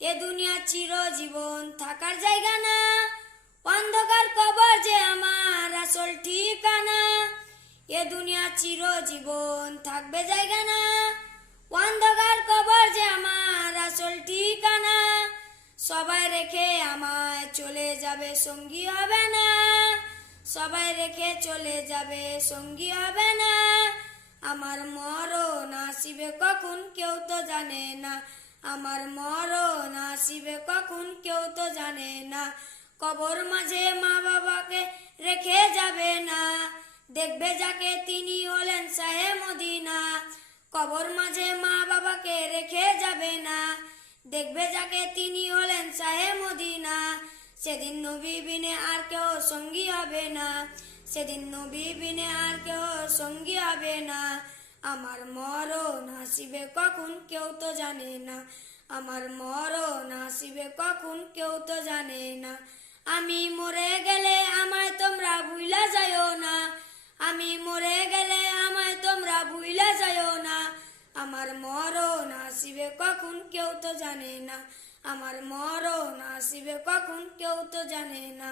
এ দুনিয়া চিরজীবন থাকার জায়গা না, অন্ধকার কবর যে আমার আসল ঠিকানা। এ দুনিয়া চিরজীবন থাকবে জায়গা না, অন্ধকার কবর যে আমার আসল ঠিকানা। সবাই রেখে আমায় চলে যাবে, সঙ্গী হবে না। সবাই রেখে চলে যাবে, সঙ্গী হবে না। আমার মরণ আসিবে কখন কেউ তো জানে না। আমার মরণ আসিবে কখন কেউ তো জানে না। কবর মাঝে মা বাবাকে রেখে যাবে না, দেখবে যাকে তিনি হলেন শাহে মদিনা। কবর মাঝে মা বাবাকে রেখে যাবে না, দেখবে যাকে তিনি হলেন শাহে মদিনা। সেদিন নবী বিনে আর কেউ সঙ্গী হবে না, সেদিন নবী বিনে আর কেউ সঙ্গী হবে না। আমার মরণ আসিবে কখন কেউ তো জানে না। আমার মরণ আসিবে কখন কেউ তো জানে না। আমি মরে গেলে আমায় তোমরা ভুইলা যাইও না। আমি মরে গেলে আমায় তোমরা ভুইলা যাইও না। আমার মরণ আসিবে কখন কেউ তো জানে না। আমার মরণ আসিবে কখন কেউ তো জানে না।